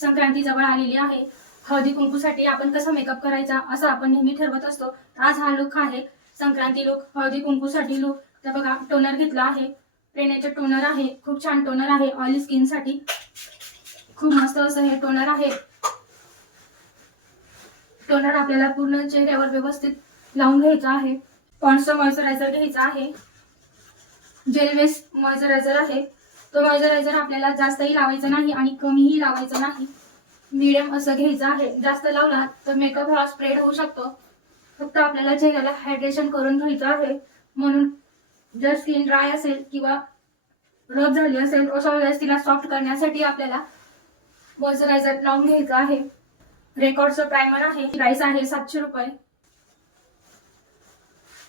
संक्रांती जवळ आलेली आहे. हळदी कुंकूसाठी आपण कसा मेकअप करायचा असं आपण नेहमी ठरवत असतो. आज हा लुक आहे. संक्रांती लुक हळदी कुंकूसाठी लुक तर बघा टोनर घेतला आहे. प्रेण्याचं टोनर आहे. खूप छान टोनर आहे. ऑइली स्किनसाठी खूप मस्त असं हे टोनर आहे. टोनर आपल्याला पूर्ण चेहऱ्यावर व्यवस्थित लावून घ्यायचा आहे. पॉन्सचा मॉइश्चरायझर घ्यायचा आहे. जेल बेस मॉइश्चरायझर आहे. तो मॉइश्चरायझर आपल्याला जास्तही लावायचं नाही आणि कमीही लावायचं नाही. मिडियम असं घ्यायचं आहे. जास्त लावला तर मेकअप हा स्प्रेड होऊ शकतो. फक्त आपल्याला चेहऱ्याला हायड्रेशन करून घ्यायचं आहे. म्हणून जर स्किन ड्राय असेल किंवा रफ झाली असेल अशा वेळेस तिला सॉफ्ट करण्यासाठी आपल्याला मॉइश्चरायझर लावून घ्यायचं आहे. रेकॉर्डचं प्रायमर आहे. प्राइस आहे सातशे रुपये.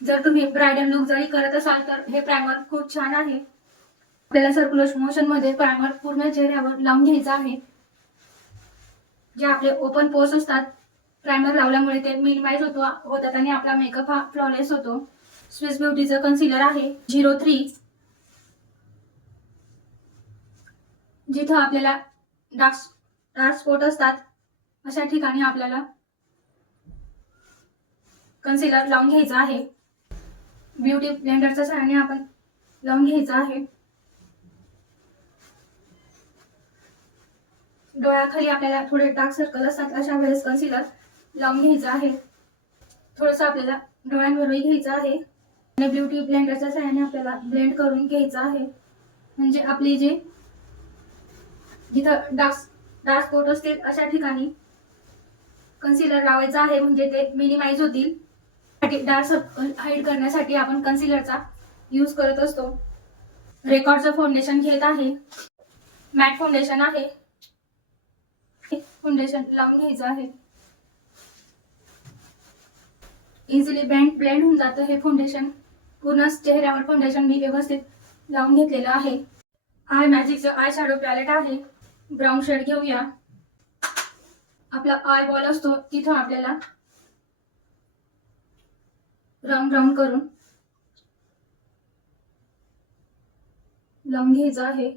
जर तुम्ही ब्रायडल लुक जरी करत असाल तर हे प्रायमर खूप छान आहे. आपल्याला सर्क्युलर मोशनमध्ये प्रायमर पूर्ण चेहऱ्यावर लावून घ्यायचं आहे. जे आपले ओपन पोर्स असतात प्रायमर लावल्यामुळे ते मिनिमाइज होतो होतात आणि आपला मेकअप हा फ्लॉलेस होतो. स्विस ब्युटीचं कन्सिलर आहे झिरो थ्री जिथं आपल्याला डार्क डार्क स्पॉट असतात अशा ठिकाणी आपल्याला कन्सिलर लावून घ्यायचं आहे. ब्युटी ब्लेंडरच्या सहाय्याने आपण लावून घ्यायचं आहे. डोळ्याखाली आपल्याला थोडे डार्क सर्कल असतात अशा वेळेस कन्सिलर लावून घ्यायचं आहे. थोडंसं आपल्याला डोळ्यांवरही घ्यायचं आहे. आणि ब्युटी ब्लेंडरच्या सहाय्याने आपल्याला ब्लेंड करून घ्यायचं आहे. म्हणजे आपली जे जिथं डार्क डार्क स्पॉट असतील अशा ठिकाणी कन्सिलर लावायचं आहे. म्हणजे ते मिनिमाइज होतील. डार्क सर्कल हाईड करण्यासाठी आपण कन्सिलरचा यूज करत असतो. रेकॉर्डचं फाउंडेशन घेत आहे. मॅट फाउंडेशन आहे. फाउंडेशन लावून घ्यायचं आहे. इझिली ब्लेंड ब्लेंड होऊन जातं हे फाउंडेशन पूर्ण चेहऱ्यावर फाउंडेशन मी व्यवस्थित लावून घेतलेलं आहे. आय मॅजिकचं आय शॅडो पॅलेट आहे. ब्राऊन शेड घेऊया. आपला आय बॉल असतो तिथं आपल्याला राऊंड राऊंड करून लावून घ्यायचं आहे.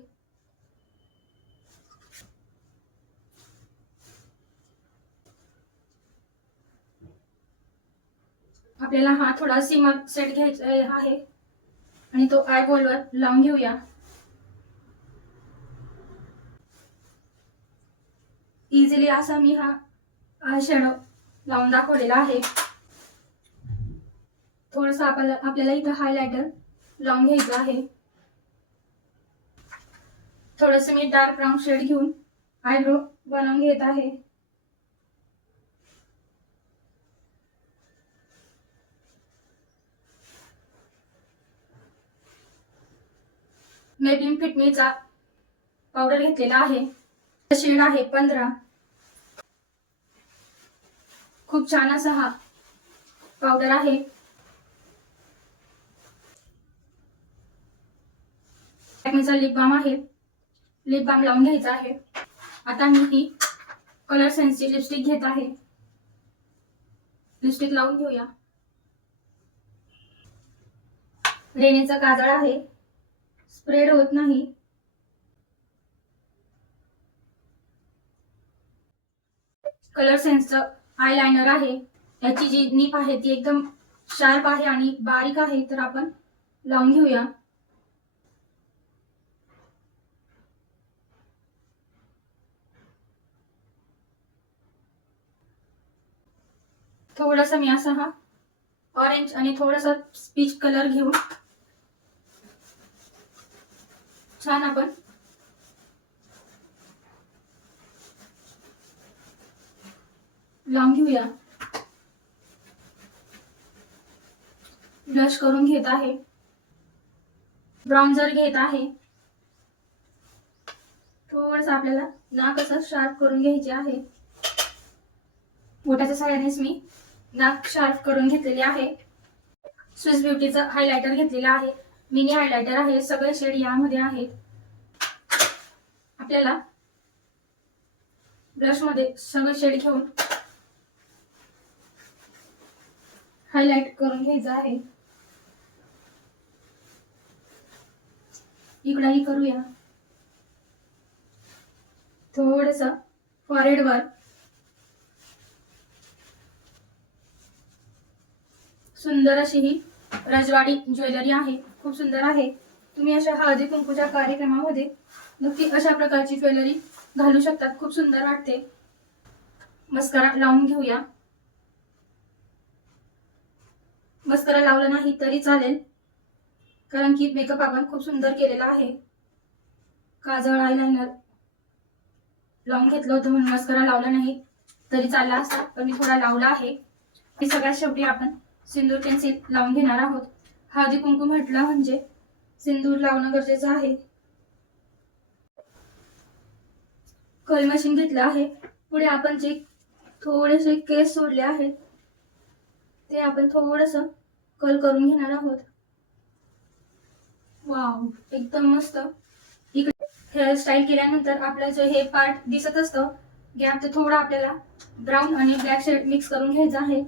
आपल्याला हा थोडा सीमा सेट घ्यायचा आहे आणि तो आय बॉलवर लावून घेऊया. इझिली असा मी हा आय लावून दाखवलेला आहे. थोडस आपल्याला आपल्याला इथं हायलायटर लावून घ्यायचं आहे. थोडस मी डार्क ब्राऊन शेड घेऊन आयब्रो बनवून घेत आहे. मेबिन फिटमीचा पावडर घेतलेला आहे. शेड आहे पंधरा. खूप छान असा हा पावडर आहे. लिप बाम आहे. लिप बाम लावून घ्यायचा आहे. आता मी ही कलर सेन्सची लिपस्टिक घेत आहे. लिपस्टिक लावून घेऊया. रेनेचा काजळ आहे. स्प्रेड होत नाही. कलर सेन्सचं आय लायनर आहे. याची जी नीप आहे ती एकदम शार्प आहे आणि बारीक आहे तर आपण लावून घेऊया. थोडासा मी असा हा ऑरेंज आणि थोडासा स्पीच कलर घेऊन छान आपण. लावून घेऊया. ब्लश करून घेत आहे. ब्राउन्झर घेत आहे. थोडस आपल्याला नाक असं शार्प करून घ्यायचे आहे. बोटाच्या सहाय्यानेच मी नाक शार्प करून घेतलेले आहे. स्विस ब्युटीचं हायलायटर घेतलेलं आहे. मिनी हायलायटर आहे सगळे शेड यामध्ये आहेत. आपल्याला ब्रशमध्ये सगळे शेड घेऊन हायलाइट करून घ्यायचं आहे. इकडाही करूया. थोडस फॉरेडवर सुंदर अशी ही रजवाडी ज्वेलरी आहे. खूप सुंदर आहे. तुम्ही अशा हळदी कुंकूच्या कार्यक्रमामध्ये नक्की अशा प्रकारची ज्वेलरी घालू शकतात. खूप सुंदर वाटते. मस्करा लावून घेऊया. मस्करा लावला नाही तरी चालेल. कारण की मेकअप आपण खूप सुंदर केलेला आहे. काजळ आयलाइनर लावून घेतलं होतं म्हणून मस्करा लावला नाही तरी चालला असता. पण मी थोडा लावला आहे. हे सगळ्यात शेवटी आपण सिंदूर पेन्सिल लावून घेणार आहोत. हळदी कुंकू म्हटलं म्हणजे सिंदूर लावणं गरजेचं आहे. कल मशीन घेतलं आहे. पुढे आपण जे थोडेसे केस सोडले आहेत ते आपण थोडस कल करून घेणार आहोत. वाव एकदम मस्त. इकडे हेअरस्टाईल केल्यानंतर आपलं जे हे पार्ट दिसत असतं गॅप ते थोडा आपल्याला ब्राऊन आणि ब्लॅक शेड मिक्स करून घ्यायचा आहे.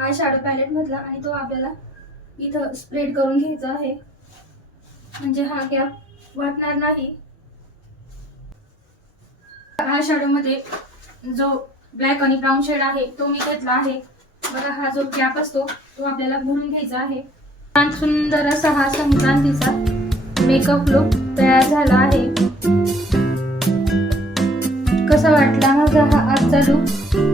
आय शॅडो पॅलेट मधला आणि तो आपल्याला इथं स्प्रेड करून घ्यायचं आहे. म्हणजे हा गॅप वाटणार नाही. आय शॅडो मध्ये जो ब्लॅक आणि ब्राऊन शेड आहे तो मी घेतला आहे. बघा हा जो गॅप असतो तो आपल्याला भरून घ्यायचा आहे. छान सुंदर असा हा संक्रांतीचा मेकअप लुक तयार झाला आहे. कसा वाटला माझा हा आजचा लुक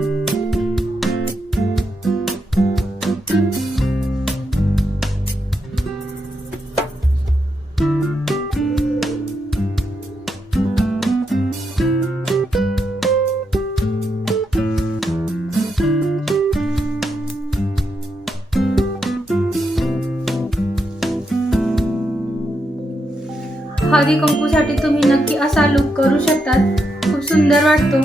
हळदी कुंकूसाठी तुम्ही नक्की असा लुक करू शकतात. खूप सुंदर वाटतो.